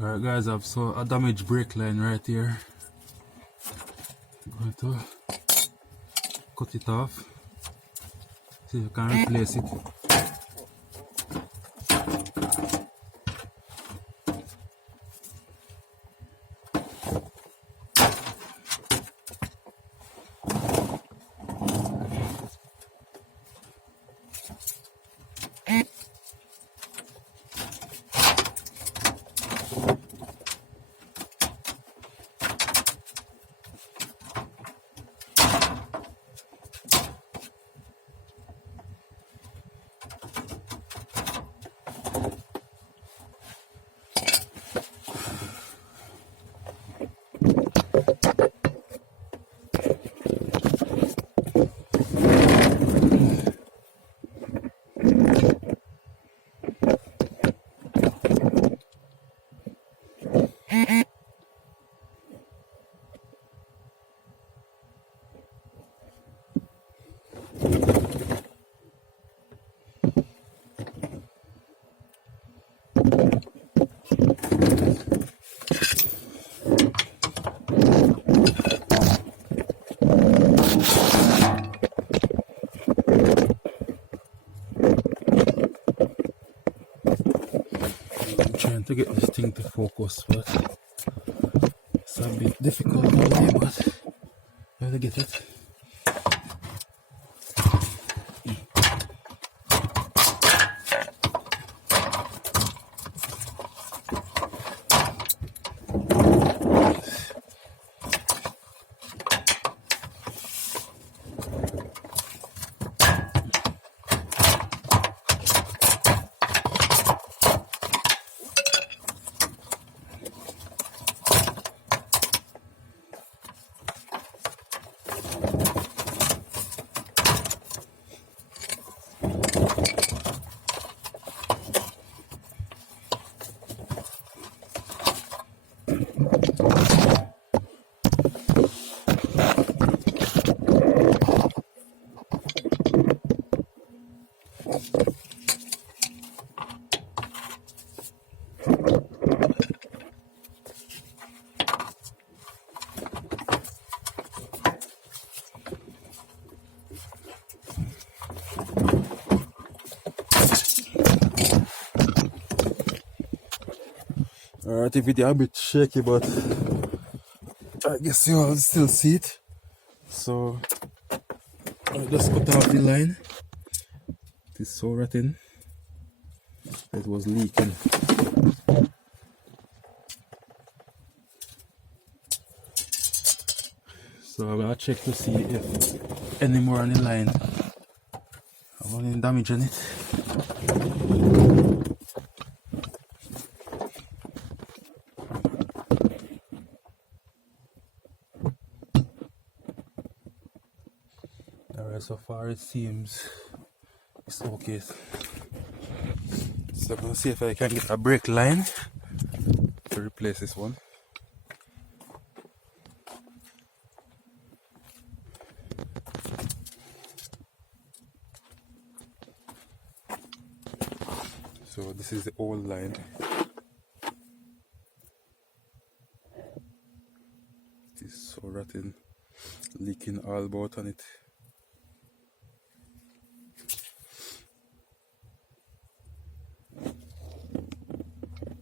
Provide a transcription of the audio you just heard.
Alright guys, I've saw a damaged brake line right here. I'm going to cut it off. See if I can replace it. I'm trying to get this thing to focus, but it's a bit difficult today, but I have to get it. Alright, the video a bit shaky, but I guess you all still see it. So I just cut off the line. It is so rotten. It was leaking. So I'm gonna check to see if any more on the line have any damage on it. Alright, so far it seems it's okay. So I'm gonna see if I can get a brake line to replace this one. So this is the old line. It is so rotten, leaking all about on it.